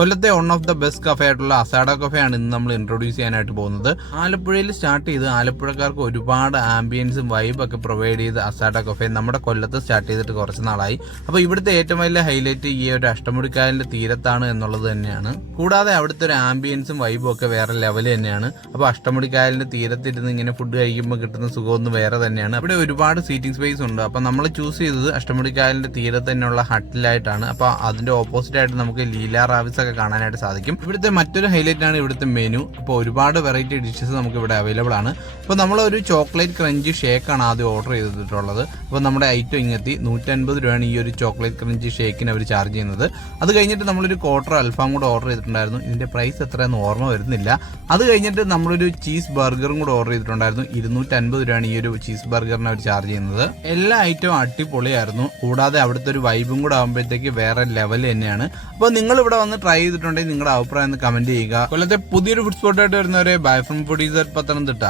കൊല്ലത്തെ one of the best cafe ആയിട്ടുള്ള അസാഡ cafe ആണ് ഇന്ന് നമ്മൾ ഇൻട്രൊഡ്യൂസ് ചെയ്യാനായിട്ട് പോകുന്നത്. ആലപ്പുഴയിൽ സ്റ്റാർട്ട് ചെയ്ത് ആലപ്പുഴക്കാർക്ക് ഒരുപാട് ആംബിയൻസും വൈബൊക്കെ പ്രൊവൈഡ് ചെയ്ത് അസാഡ കഫേ നമ്മുടെ കൊല്ലത്ത് സ്റ്റാർട്ട് ചെയ്തിട്ട് കുറച്ച് നാളായി. അപ്പോൾ ഇവിടുത്തെ ഏറ്റവും വലിയ ഹൈലൈറ്റ് ഈ ഒരു അഷ്ടമുടിക്കായലിന്റെ തീരത്താണ് എന്നുള്ളത് തന്നെയാണ്. കൂടാതെ അവിടുത്തെ ഒരു ആംബിയൻസും വൈബും ഒക്കെ വേറെ ലെവൽ തന്നെയാണ്. അപ്പോൾ അഷ്ടമുടിക്കായലിന്റെ തീരത്തിരുന്ന് ഇങ്ങനെ ഫുഡ് കഴിക്കുമ്പോൾ കിട്ടുന്ന സുഖമൊന്നും വേറെ തന്നെയാണ്. അവിടെ ഒരുപാട് സീറ്റിംഗ് സ്പേസ് ഉണ്ട്. അപ്പോൾ നമ്മൾ ചൂസ് ചെയ്തത് അഷ്ടമുടിക്കായലിന്റെ തീരത്ത് തന്നെയുള്ള ഹട്ടിലായിട്ടാണ്. അപ്പോൾ അതിന്റെ ഓപ്പോസിറ്റ് ആയിട്ട് നമുക്ക് ലീല റാവിസ് ഒക്കെ കാണാനായിട്ട് സാധിക്കും. ഇവിടുത്തെ മറ്റൊരു ഹൈലൈറ്റ് ആണ് ഇവിടുത്തെ മെനു. അപ്പോൾ ഒരുപാട് വെറൈറ്റി ഡിഷസ് നമുക്ക് ഇവിടെ അവൈലബിൾ ആണ്. അപ്പോൾ നമ്മളൊരു ചോക്ലേറ്റ് ക്രഞ്ചി ഷേക്കാണ് ആദ്യം ഓർഡർ ചെയ്തിട്ടുള്ളത്. അപ്പോൾ നമ്മുടെ ഐറ്റം ഇങ്ങെത്തി 150 രൂപയാണ് ഈ ഒരു ചോക്ലേറ്റ് ക്രഞ്ചി ഷേക്കിന് അവർ ചാർജ് ചെയ്യുന്നത്. അത് കഴിഞ്ഞിട്ട് നമ്മളൊരു ക്വാർട്ടർ അൽഫാം കൂടെ ഓർഡർ ചെയ്തിട്ടുണ്ടായിരുന്നു. ഇതിന്റെ പ്രൈസ് എത്രയെന്ന് ഓർമ്മ വരുന്നില്ല. അത് കഴിഞ്ഞിട്ട് നമ്മളൊരു ചീസ് ബർഗറും കൂടെ ഓർഡർ ചെയ്തിട്ടുണ്ടായിരുന്നു. 250 രൂപയാണ് ഈ ഒരു ചീസ് ബർഗറിന് അവർ ചാർജ് ചെയ്യുന്നത്. എല്ലാ ഐറ്റവും അടിപൊളിയായിരുന്നു. കൂടാതെ അവിടുത്തെ ഒരു വൈബും കൂടെ ആകുമ്പോഴത്തേക്ക് വേറെ ലെവൽ തന്നെയാണ്. അപ്പോൾ നിങ്ങൾ ഇവിടെ വന്ന് ട്രൈ ചെയ്തിട്ടുണ്ടെങ്കിൽ നിങ്ങളുടെ അഭിപ്രായം ഒന്ന് കമന്റ് ചെയ്യുക. കൊല്ലത്തെ പുതിയൊരു ഫുഡ് സ്പോട്ടായിട്ട് വരുന്നവരെ ബൈ ഫ്രം ഫുഡീസർ പത്തനംതിട്ട.